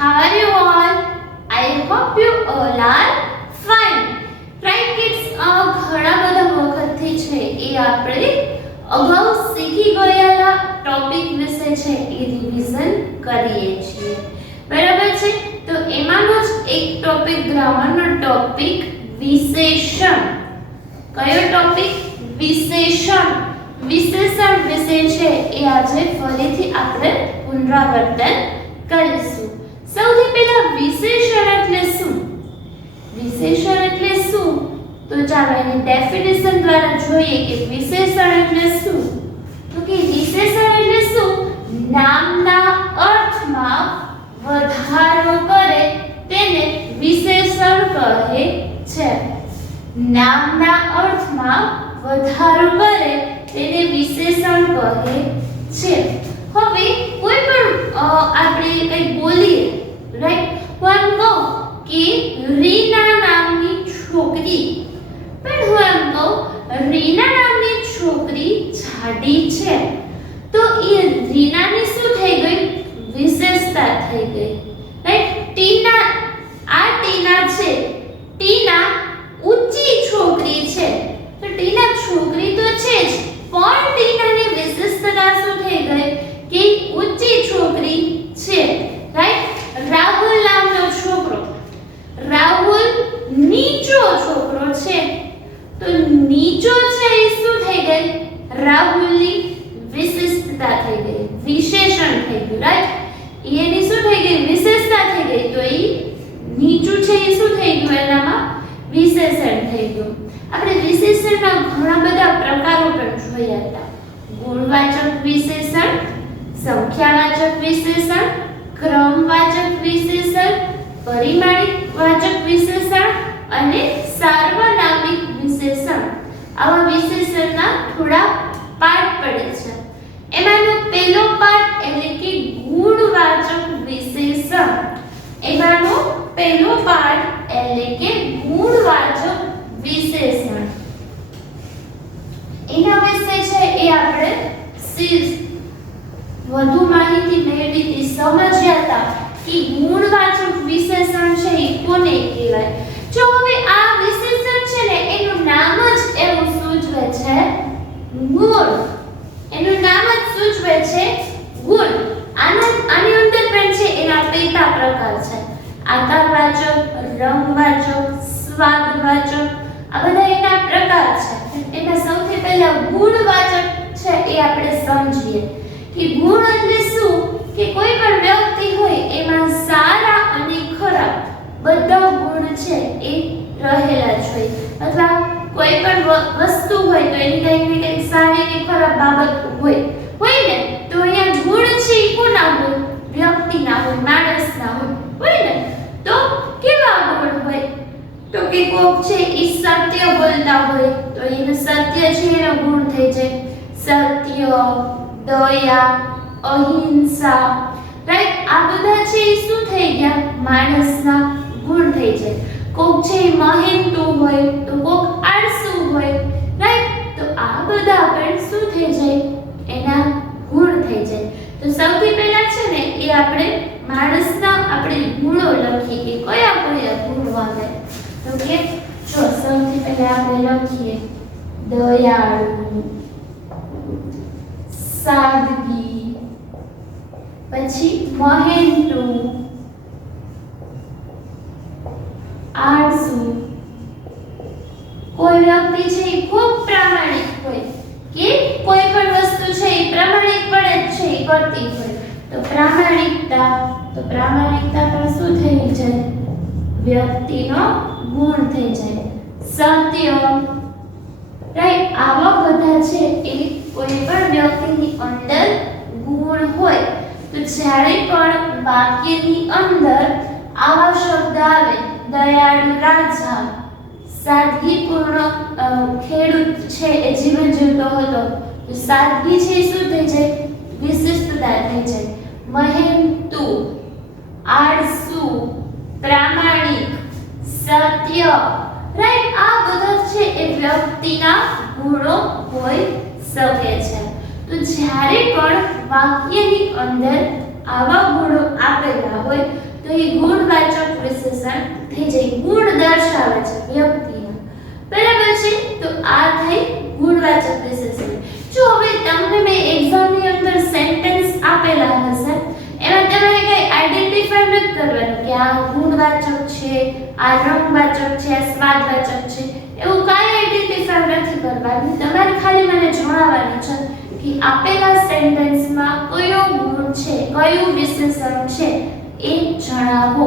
How are you all? I hope you all are fine. Right kids, ઘણા બધા વખતથી છે એ આપણે અગાઉ શીખી ગયેલા ટોપિક વિશે છે એ રિવિઝન કરીએ છીએ. બરાબર છે? તો એમાંનો જ એક ટોપિક ગ્રામરનો ટોપિક વિશેષણ. કયો ટોપિક? વિશેષણ. વિશેષણ વિશે છે એ આજે ફરીથી આપણે પુનરાવર્તન કરીશું. સૌથી પહેલા વિશેષણ એટલે શું? વિશેષણ એટલે શું? તો ચાલો એની ડેફિનેશન દ્વારા જોઈએ કે વિશેષણ એટલે શું. તો કે વિશેષણ એટલે શું? નામના અર્થમાં વધારો કરે તેને વિશેષણ કહે છે. નામના અર્થમાં વધારો કરે તેને વિશેષણ કહે છે. હવે કોઈ પણ આપણે કંઈ બોલીએ, રાઈટ? હું એમ કહું કે રીના નામની છોકરી, પણ હું એમ કહું રીના નામની છોકરી જાડી છે, તો એ રીનાની શું થઈ ગઈ? વિશેષતા થઈ ગઈ. રાઈટ? ટીના, આ ટીના છે, ટીના ઊંચી છોકરી છે, તો ટીના છોકરી તો છે જ, પણ ટીનાની વિશેષતા શું થઈ ગઈ કે ઊંચી છોકરી છે. રાઈટ? રાહુલ નામનો છોકરો, રાહુલ નીચો છોકરો છે, તો નીચો છે એ શું થઈ ગઈ? રાહુલની વિશેષતા થઈ ગઈ, વિશેષણ થઈ ગયું. રાઈટ? એની શું થઈ ગઈ? વિશેષતા થઈ ગઈ, તો એ નીચું છે એ શું થઈ ગયું? એનામાં વિશેષણ થઈ ગયું. આપણે વિશેષણના ઘણા બધા પ્રકારો પણ જોયા હતા. ગુણવાચક વિશેષણ, સંખ્યાવાચક વિશેષણ, ક્રમવાચક વિશેષણ, પરિમાણિકવાચક વિશેષણ અને સાર્વનામિક વિશેષણ. આવા વિશેષણના થોડા પાઠ પડે છે. એમાંનો પહેલો પાઠ એટલે કે ગુણવાચક વિશેષણ. એમાંનો પહેલો પાઠ એટલે કે ગુણવાચક વિશેષણ. એના વિશે છે એ આપણે વધુ માહિતી મેળવીથી સમજ્યા હતા કે ગુણવાચક વિશેષણ છે એ કોને કહેવાય. જો હવે આ વિશેષણ છે ને એનું નામ જ એવું સૂચવે છે ગુણ. એનું નામ જ સૂચવે છે ગુણ. આની અંદર પણ છે એના પેટા પ્રકાર છે. આકારવાચક, રંગવાચક, સ્વાદવાચક, આ બધા એના પ્રકાર છે. એમાં સૌથી પહેલા ગુણવાચક છે એ આપણે સમજીએ કે ગુણ એટલે શું? કે કોઈ પણ વ્યક્તિ હોય એમાં સારા અને ખરાબ બધા ગુણ છે એ રહેલા જ હોય, અથવા કોઈ પણ વસ્તુ હોય તો એની કંઈક ને કંઈક સારી અને ખરાબ બાબત હોય ને, તો અહીંયા ગુણ છે એ કોના હોય? વ્યક્તિના હોય, માણસના હોય ને. તો કેવા ગુણ હોય? તો કે કોક છે એ સત્ય બોલતા હોય તો એનું સત્ય છે એનો ગુણ થઈ જાય. સત્ય, દયા, અહિંસા, રાઈટ? આ બધા છે એ શું થઈ ગયા? માણસના ગુણ થઈ જાય. કોક છે એ મહેનતુ હોય તો કોક આળસુ હોય, રાઈટ? તો આ બધા પણ શું થઈ જાય? એના ગુણ થઈ જાય. તો સૌથી પહેલા છે ને એ આપણે માણસના આપણે ગુણો લખીએ કે કયા કયા ગુણ આવે. તો કે જો સૌથી પહેલા આપણે લખીએ દયાળુ, સાદગી, પછી મહેનતુ, આળસુ. કોઈ વ્યક્તિ છે એ ખૂબ પ્રામાણિક હોય કે કોઈ પણ વસ્તુ છે એ પ્રામાણિકપણે જ છે એ કરતી હોય, તો પ્રામાણિકતા. તો પ્રામાણિકતા પણ શું થઈ જાય? વ્યક્તિનો ગુણ થઈ જાય. સત્ય, રાઈટ? આવા બધા છે એ કોઈ પણ વ્યક્તિની અંદર ગુણ હોય, તો જ્યારે પણ વાક્યની અંદર આવા શબ્દ આવે, દયાળુ રાજા, સાદગીપૂર્ણ ખેડૂત છે એ જીવન જીવતો હતો, તો સાદગી છે એ શું થઈ જાય? વિશિષ્ટતા થઈ જાય. મહેનતુ, આળસુ, પ્રામાણિક, સત્ય, રાઈટ? આ બધા છે એ વ્યક્તિના ગુણો હોઈ શકે છે. તો જ્યારે પણ વાક્યની અંદર આવા ગુણો આપેલા હોય તો તો એ ગુણવાચક વિશેષણ થઈ જાય, ગુણ દર્શાવે છે વ્યક્તિના, બરાબર છે. તો આ થઈ ગુણવાચક વિશેષણ. જો હવે તમને મેં એક્ઝામની અંદર સેન્ટેન્સ આપેલા હશે, એમાં તમારે કઈ આઈડેન્ટિફાઈ નથી કરવાનું કે આ ગુણવાચક છે, આ રંગવાચક છે, આ સ્વાદવાચક છે, એવું કાંઈ આઈડેન્ટિફાઈ નથી કરવાનું. તમારે ખાલી મને જણાવવાનું છે કે આપેલા સેન્ટેન્સમાં કયો ગુણ છે, કયું વિશેષણ છે એ જણાવો.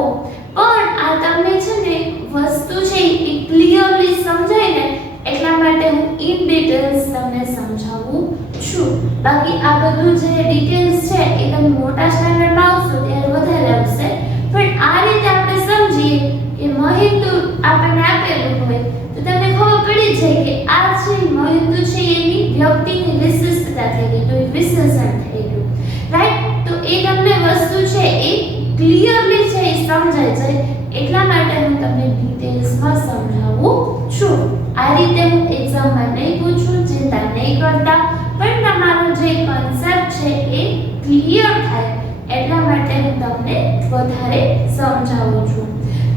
પણ આ તમને છે ને વસ્તુ છે એ ક્લિયરલી સમજાય ને એટલા માટે હું ઇન ડિટેલ્સ તમને સમજાવું છું. બાકી આ બધું જે ડિટેલ્સ છે એ તમે મોટા સ્ટાન્ડર્ડમાં આવશો ત્યારે વધારે આવશે. પણ આ રીતે આપણે સમજીએ કે મહિન્દુ આપણને આપેલું હોય તો તમને ખબર પડી જાય કે આ જે મહિન્દુ છે એની વ્યક્તિની વિશિષ્ટતા થઈ ગઈ, તો એ વિશેષણ થઈ ગયું, રાઈટ. તો એ તમને વસ્તુ છે એ ક્લિયરલી છે એ સમજાય જાય એટલા માટે હું તમને ડિટેલ્સમાં સમજાવું છું. આ રીતે હું એક્ઝામમાં નહીં પૂછું, ચિંતા નહીં કરતા, પણ તમારો જે કોન્સેપ્ટ છે એ ક્લિયર થાય એટલા માટે હું તમને વધારે સમજાવું છું,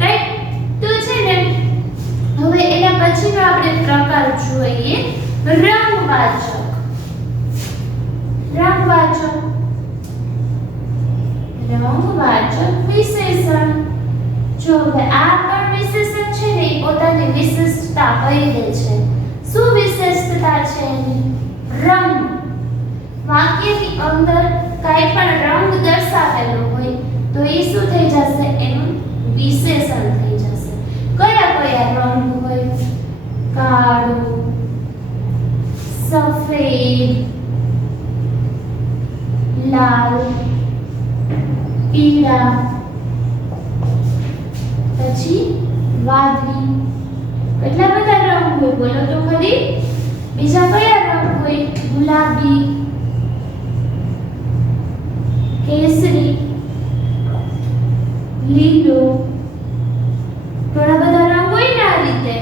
રાઈટ. તો છે ને હવે એના પછીનો આપણે પ્રકાર જોઈએ રંગવાચક. રંગવાચક વિશેષણ. જો હવે આ પણ વિશેષણ છે ને એ પોતાની વિશિષ્ટતા કહી દે છે. શું વિશિષ્ટતા છે એની? રંગ. વાક્યની અંદર કાંઈ પણ રંગ દર્શાવેલો હોય તો એ શું થઈ જશે? એનું વિશેષણ થઈ જશે. કયા કયા રંગ હોય? કાળો, સફેદ, લાલ, પીળા, પછી વાદળી. કેટલા બધા રંગ હોય બોલો તો ખરી? બીજા કયા રંગ હોય? ગુલાબી, કેસરી, લીલો. ઘણા બધા રંગ હોય ને આ રીતે.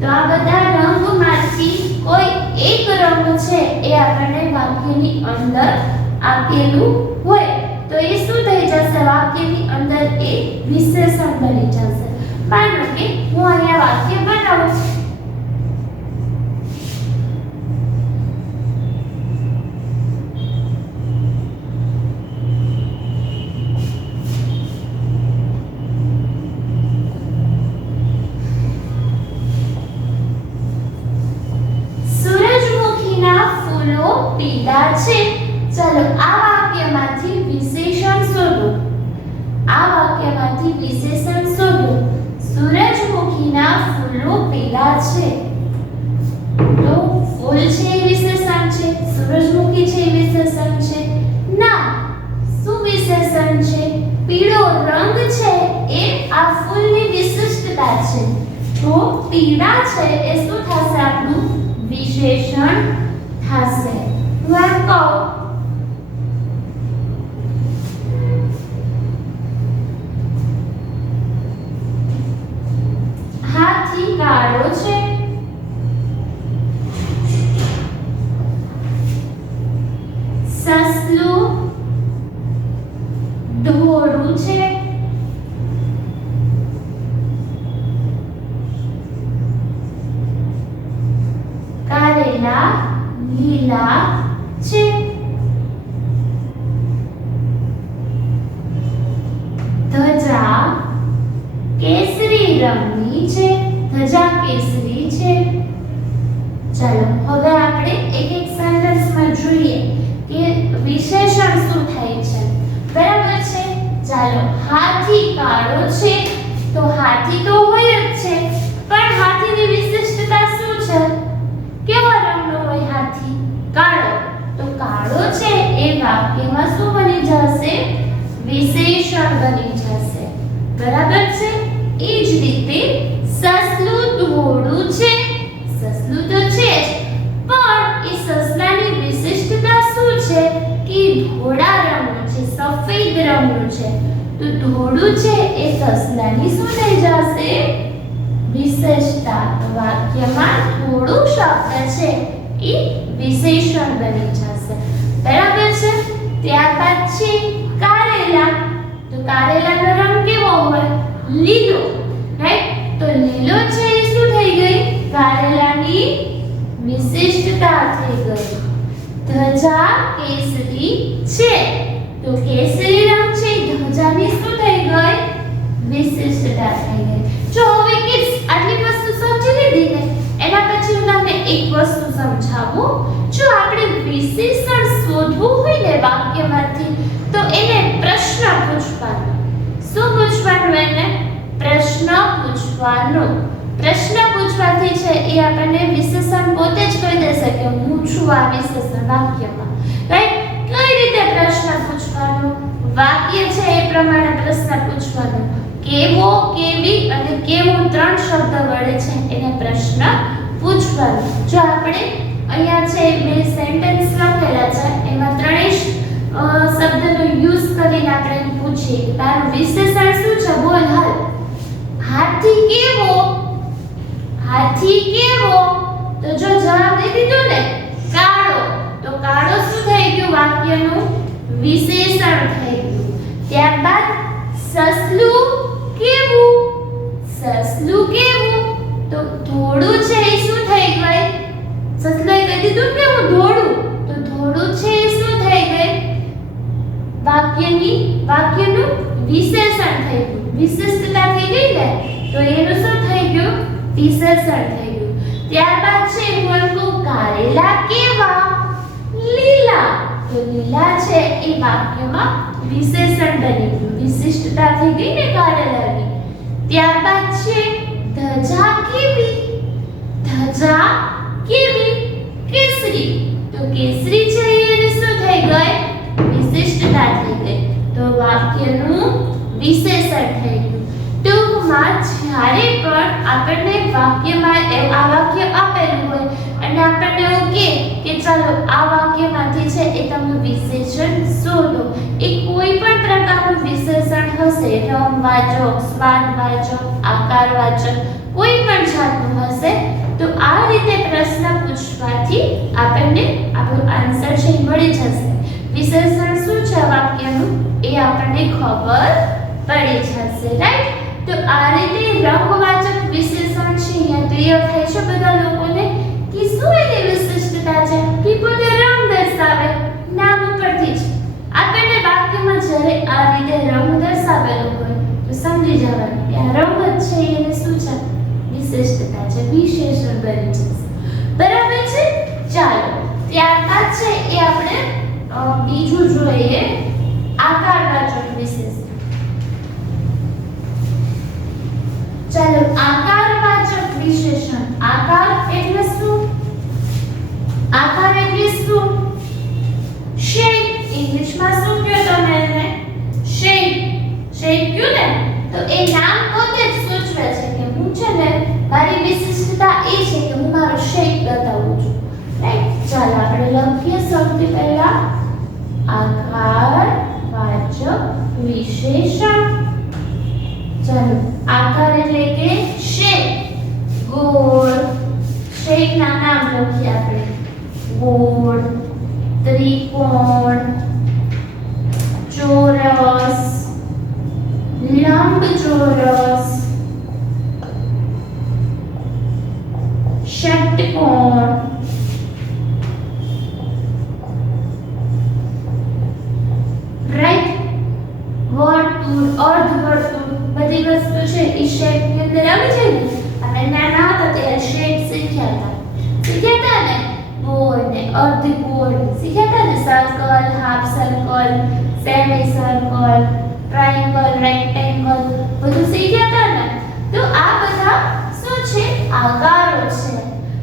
તો આ બધા રંગમાંથી કોઈ એક રંગ છે એ આપણને વાક્યની અંદર આપેલું હોય તો એ શું થઈ જશે? વાક્યની અંદર એ વિશેષણ બની જશે. માનો કે હું અહીંયા વાક્ય બનાવું છું. સૂરજમુખીના ફૂલો પીળા છે. ચાલો આ વાક્યમાંથી વિશેષણ શોધો. આ વાક્યમાંથી વિશેષણ શોધો. સૂરજમુખીના ફૂલો પીળા છે. તો ફૂલ છે એ વિશેષણ છે, સૂરજમુખી છે એ વિશેષણ છે? ના. શું વિશેષણ છે? પીળો રંગ છે એ આ ફૂલની વિશિષ્ટતા છે. તો પીળા છે એ શું થશે? આપણું વિશેષણ થશે. હું એમ કહું હાથી કાળો છે. સસલું ધોળું છે. કારેલા લીલા છે. ધજા કેસરી રંગની છે. ધજા કેસરી છે. ચાલો હવે આપણે એક એક સેન્ટેન્સમાં જોઈએ કે વિશેષણ શું થાય છે. બરાબર છે? ચાલો હાથી કાળો છે. તો હાથી તો હોય જ છે, પણ હાથીની વિશિષ્ટતા શું છે? કેવા રંગનો હોય હાથી? કાળો. તો કાળો છે એ વાક્યમાં શું બની જશે? વિશેષણ બની જશે. બરાબર છે? એ જ રીતે સસલું ધોળું છે. સસલું તો છે જ, પણ એ સસલાની વિશિષ્ટતા શું છે? કે ધોળા રંગનું છે, સફેદ રંગનું છે. તો ધોળું છે એ સસલાની શું થઈ જશે? વિશેષતા. તો વાક્યમાં ધોળું શબ્દ છે એ વિશેષણ બની જશે. બરાબર છે? ત્યારબાદ છે કારેલા. તો કારેલાનો રંગ કેવો હોય? લીલો. રાઈટ? તો લીલો છે એ શું થઈ ગઈ? કારેલાની વિશિષ્ટતા થઈ ગઈ. ધજા કેસરી છે. તો કેસરી રંગ છે ધજાની શું થઈ ગઈ? વિશિષ્ટતા થઈ ગઈ. જો હવે કિડ્સ આટલી વસ્તુ સમજી લીધી ને, એના પછી હું તમને એક વસ્તુ સમજાવું. જો આપણે વિશેષણ શોધવું હોય ને વાક્યમાંથી, તો એને પ્રશ્ન પૂછવાનો. શું પૂછવાનું? એને પ્રશ્ન પૂછવાનો. પ્રશ્ન પૂછવાથી છે એ આપણને વિશેષણ પોતે જ કહી દેશે કે હું છું આ વિશેષણ વાક્યમાં. રાઈટ? કઈ રીતે પ્રશ્ન પૂછવાનો? વાક્ય છે એ પ્રમાણે પ્રશ્ન પૂછવાનો. કેવો, કેવી અને કેવું 3 શબ્દ વડે છે એને પ્રશ્ન પૂછવાનો. જો આપણે અહીંયા છે બે સેન્ટેન્સ લખેલા છે, એમાં ત્રણેય શબ્દનો યુઝ કરીને આપણે પૂછીએ કે તારું વિશેષણ શું છે? બોલ હાલ. હાથી કેવો? હાથી કેવો? તો જો જવાબ દઈ દીધો ને કાળો, તો કાળો શું થઈ ગયું? વાક્યનું વિશેષણ થઈ ગયું. ત્યારબાદ સસલું કેવું? સસલું કેવું? તો ધોળું છે એ શું થઈ ગઈ? સસલુએ કહી દીધું કે હું ધોળું, તો ધોળું છે એ શું થઈ ગઈ? વાક્યનું વિશેષણ થઈ ગયું. વિશિષ્ટતા થઈ ગઈ ને, તો એનું શું થઈ ગયું? વિશેષણ થઈ ગયું. ત્યારબાદ છે હું કારેલા કેવા? લીલા. તો લીલા છે એ વાક્યમાં વિશેષણ બની ગયું. વિશિષ્ટતા થઈ ગઈ ને કારેલાની. ત્યારબાદ છે ધજા કેવી? ધજા કેવી? કેસરી. તો કેસરી છે એને શું થઈ ગઈ? વિશિષ્ટતા થઈ ગઈ. તો વાક્યનું વિશેષણ થઈ ગયું. ટૂંકમાં જ્યારે પણ આપણને વાક્યમાં આ વાક્ય આપેલું હોય અને આપણને એવું કે ચાલો આ વાક્યમાંથી છે એ તમે વિશેષણ શોધો, એ કોઈ પણ પ્રકારનું વિશેષણ હશે, રંગવાચક, સ્વાદવાચક, આકારવાચક, કોઈ પણ જાતનું હશે, તો આ રીતે પ્રશ્ન પૂછવાથી આપણને આપણો આન્સર છે મળી જશે. વિશેષણ શું છે વાક્યનું એ આપણને ખબર પડી જશે. રાઈટ? તો આ રીતે રંગવાચક વિશેષણ છે અહીંયા ક્લિયર થાય છે બધા લોકોને કે શું એની વિશિષ્ટતા છે? કે પોતે રંગ દર્શાવે. નામ ઉપરથી જ આપણને વાક્યમાં જ્યારે આ રીતે રંગ દર્શાવેલો હોય તો સમજી જવાનું કે આ રંગ જ છે એને શું છે? વિશિષ્ટતા છે, વિશેષણ બની જશે. બરાબર છે? ચાલો ત્યારબાદ છે એ આપણે બીજું જોઈએ આકારવાચક વિશેષણ. ચાલો આકારવાચક વિશેષણ. આકાર એટલે શું? આકાર એટલે શું? શેપ. ઇંગ્લિશમાં શું કહો તમે એને? શેપ. શેપ કહ્યું ને, તો એ નામ પોતે જ સૂચવે છે કે હું છે ને મારી વિશિષ્ટતા એ છે કે હું મારો શેપ બતાવું છું. રાઈટ? ચાલો આપણે લખીએ સૌથી પહેલા આકારવાચક વિશેષણ. ચાલો આકાર એટલે કે શેપ. ગોળ, શેપ ના નામ લખીએ આપણે. ગોળ, ત્રિકોણ, ચોરસ, લંબચોરસ, ષટ્કોણ, રાઈટ? વર્તુળ, અર્ધવર્તુળ, બધી વસ્તુ છે એ શેપ ની અંદર આવી જાય ને. આપણે નાના હતા ત્યારે શેપ શીખ્યા હતા ને, ગોળ ને અર્ધગોળ શીખ્યા હતા ને, circle, half circle, semi circle, triangle, rectangle બધું શીખ્યા હતા ને. તો આ બધા શું છે? આકારો છે.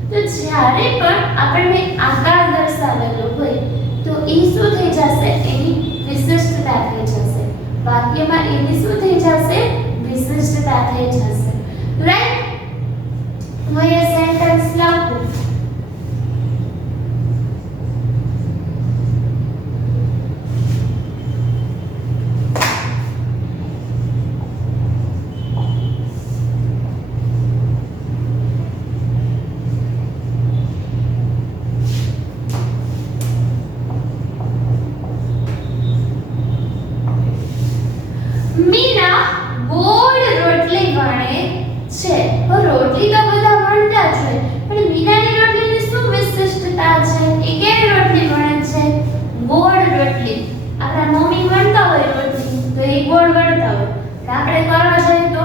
તો જ્યારે પણ આપણને આકાર દર્શાવેલો હોય તો એ શું થઈ જશે? એની વિશિષ્ટતા થઈ જશે. વાક્યમાં એની શું થઈ જશે? વિશિષ્ટતા થઈ જશે. રાઈટ? હું એ સેન્ટેન્સ લખું. રોટલી તો બધા વણતા જ હોય, પણ મીનાની રોટલીની શું વિશિષ્ટતા છે? એ કેવી રોટલી વણે છે? ગોળ રોટલી. આપણા મમ્મી વણતા હોય રોટલી તો એ ગોળ વણતા હોય, આપણે કરવા જઈએ તો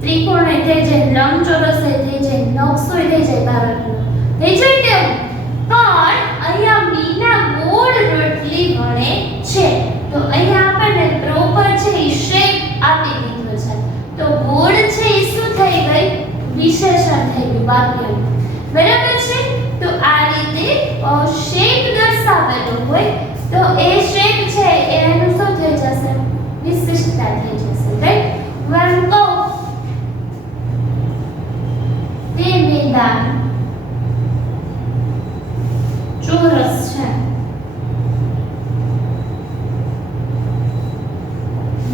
ત્રિકોણ થઈ જાય, લંબચોરસ થઈ જાય, નકશો થઈ જાય ભારતનો, થઈ જાય કેમ? પણ અહીંયા મીના ગોળ રોટલી વણે છે. તો અહીંયા આપણને પ્રોપર છે એ શેપ આપી દીધો છે. તો ગોળ છે એ શું થઈ ગઈ? વિશેષણ થઈ ગયું વાક્યનું. બરાબર છે? તો આ રીતે શેપ દર્શાવેલો હોય તો એ શેપ છે એનું શું થઈ જશે? વિશિષ્ટતા થઈ જશે. રાઈટ? વન કહો તે મેદાન ચોરસ છે.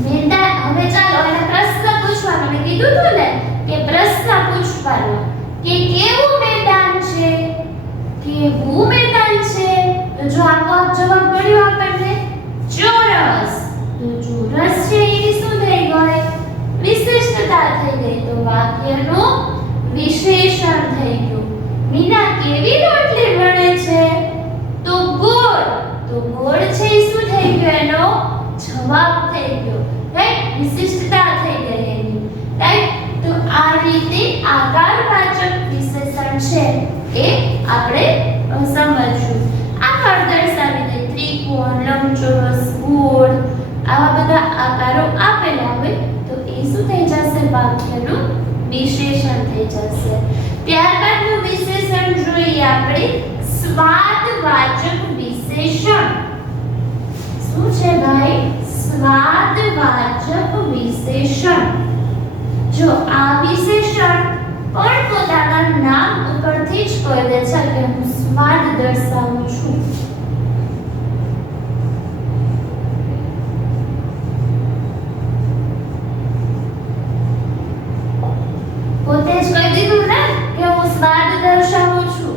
મેદાન, હવે ચાલો એને પ્રશ્ન પૂછવાનો. મેં કીધું હતું ને કે પ્રશ્ન પૂછવાનો કે કેવું મેદાન છે? કેવું મેદાન છે? તો જો આપોઆપ જવાબ મળ્યો આપણને ચોરસ. તો ચોરસ છે એની શું થઈ ગઈ? વિશિષ્ટતા થઈ ગઈ. તો વાક્યનું વિશેષણ થઈ ગયું. મીના કેવી રોટલી વણે છે? તો ગોળ. તો ગોળ છે એ શું થઈ ગયો? એનો જવાબ થઈ ગયો. રાઈટ? વિશિષ્ટતા થઈ ગઈ એની. રાઈટ? તો આ રીતે આકારવાચક વિશેષણ છે એ આપણે સમજશું. આકાર દર્શાવી દે ત્રિકોણ, લંબચોરસ, ગોળ, આવા બધા આકારો આપેલા હોય તો એ શું થઈ જશે? વાક્યનું વિશેષણ થઈ જશે. ત્યારબાદનું વિશેષણ જોઈએ આપણે સ્વાદવાચક વિશેષણ. શું છે ભાઈ? સ્વાદવાચક વિશેષણ. જો આ વિશેષણ પણ પોતાના નામ ઉપરથી જ કહી દે છે કે હું સ્વાદ દર્શાવું છું. પોતે જ કહી દીધું ને કે હું સ્વાદ દર્શાવું છું.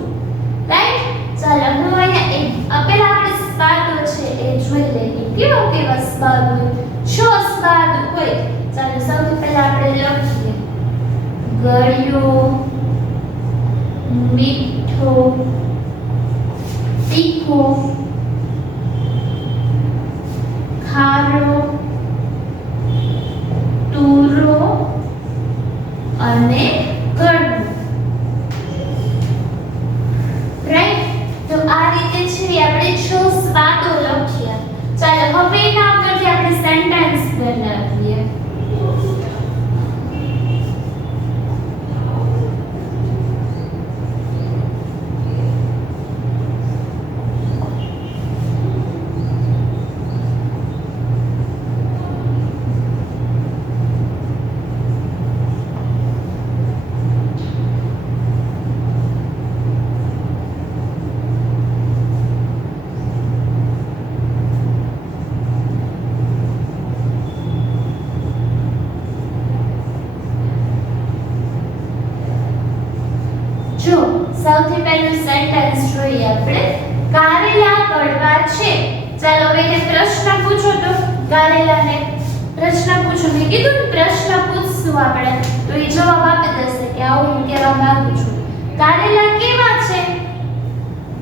રાઈટ? ચાલો હું અહીંયા પેલા આપણે સ્વાદો છે એ જોઈ લઈએ. કેવા કેવા સ્વાદ હોય? 6 સ્વાદ હોય. ચાલો સૌથી પહેલા આપણે લખીએ ગળ્યો, મીઠો, તીખો, ખારો, તુરો અને કડવું. રાઈટ? તો આ રીતે છે આપણે 6 સ્વાદો લખ્યા. ચાલો હવે એના ઉપરથી આપણે સેન્ટેન્સ બનાવીએ. જો સૌથી પહેલું સેન્ટેન્સ જોઈએ આપણે. કારેલા કડવા છે. ચાલો હવે એને પ્રશ્ન પૂછો તો કારેલાને પ્રશ્ન પૂછો. મેં કીધું ને પ્રશ્ન પૂછશું આપણે તો એ જવાબ આપી દેશે કે આવું હું કહેવા માંગુ છું. કારેલા કેવા છે?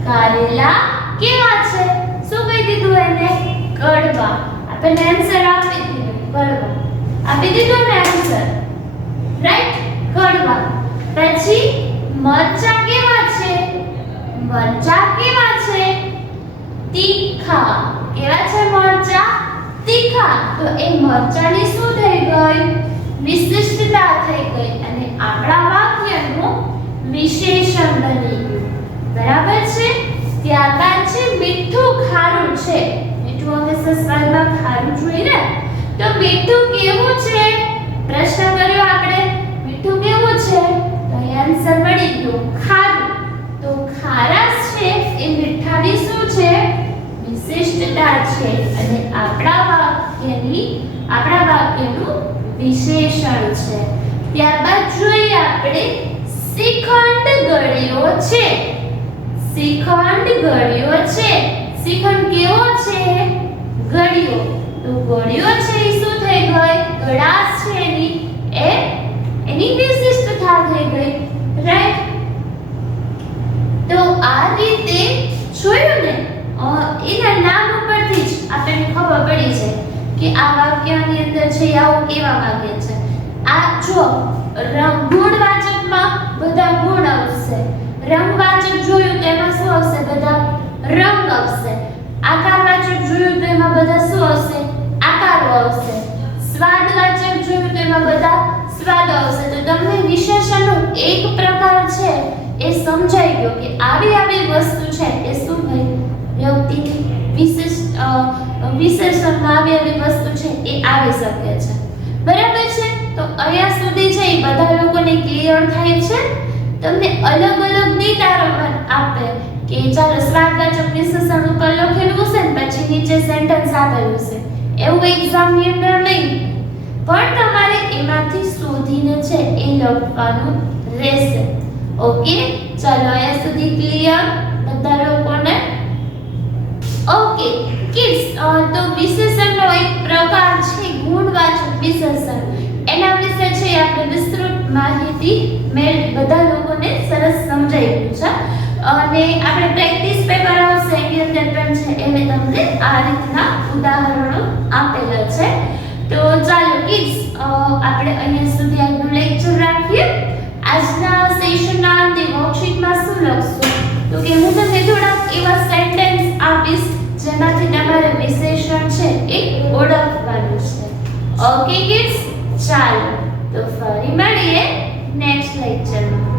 કારેલા કેવા છે? શું કહી દીધું એને? કડવા. આપણે આન્સર આપી દીધો કડવા. આપી દીધો ને આન્સર. રાઈટ? કડવા. પછી મરચા કેવા છે? મરચા કેવા છે? તીખા. કેવા છે મરચા? તીખા. તો એ મરચાની શું થઈ ગઈ? વિશિષ્ટતા થઈ ગઈ અને આપણા વાક્યનું વિશેષણ બની ગયું. બરાબર છે? ત્યારબાદ છે મીઠું ખારું છે. મીઠું હંમેશા સ્વાદમાં ખારું જોઈએ ને. તો મીઠું કેવું છે? પ્રશ્ન કર્યો આપણે. મીઠું કેવું છે? તો આન્સર મળી ગયો ખારું. તો ખારાશ છે એ મીઠાની શું છે? વિશિષ્ટતા છે અને આપણા વાક્યનું વિશેષણ છે. ત્યારબાદ જોઈએ આપણે શ્રીખંડ ગળ્યો છે. શ્રીખંડ ગળ્યો છે. શ્રીખંડ કેવો છે? ગળ્યો. તો ગળ્યો છે એ શું થઈ ગઈ? ગળાશ છે એની વિશિષ્ટતા થઈ ગઈ, રાઈટ? તો આ રીતે જોયું ને, એના નામ ઉપરથી જ આપણને ખબર પડી છે કે આ વાક્યની અંદર છે આવું કેવા વાક્ય છે. આ જો ગુણવાચકમાં બધા ગુણ આવશે, રંગવાચક જોયું તો એમાં શું આવશે? બધા રંગ આવશે. આકારવાચક જોયું તો એમાં બધા શું આવશે? આકારો આવશે. સ્વાદવાચક જોયું તો એમાં બધા સ્વાદ આવશે. તો તમને વિશેષણનો એક પ્રકાર છે એ સમજાઈ ગયો કે આવી વસ્તુ છે એ શું ભાઈ વ્યક્તિની વિશેષણમાં આવી વસ્તુ છે એ આવી શકે છે. બરાબર છે? તો અહીંયા સુધી છે એ બધા લોકોને ક્લિયર થાય છે. તમને અલગ નહીં તારવણ આપે કે ચાલો સ્વાદવાચક વિશેષણ ઉપર લખેલું છે ને પછી નીચે સેન્ટેન્સ આપેલું છે, એવું એક્ઝામની અંદર નહીં, પણ તમારે એમાંથી શોધીને છે એ લખવાનું રહેશે. ઓકે, ચાલો અહીંયા સુધી ક્લિયર બધા લોકોને? ઓકે કિડ્સ, તો વિશેષણનો એક પ્રકાર છે ગુણવાચક વિશેષણ. એના વિશે છે આપણે વિસ્તૃત માહિતી બધા લોકોને સરસ સમજાઈ ગયું છે. અને આપણે પ્રેક્ટિસ પેપર આવશે એની અંદર પણ છે એને તમને આ રીતના ઉદાહરણો આપેલા છે. તો ચાલો કિડ્સ, આપણે અહીંયા સુધી આજનું લેક્ચર રાખીએ. આજના સેશનના અંતે વર્કશીટમાં શું લખશું? તો કે હું તમને થોડાક એવા સેન્ટેન્સ આપીશ જેમાંથી તમારે વિશેષણ છે એ ઓળખવાનું છે. ઓકે કિડ્સ, ચાલો તો ફરી મળીએ નેક્સ્ટ લેક્ચરમાં.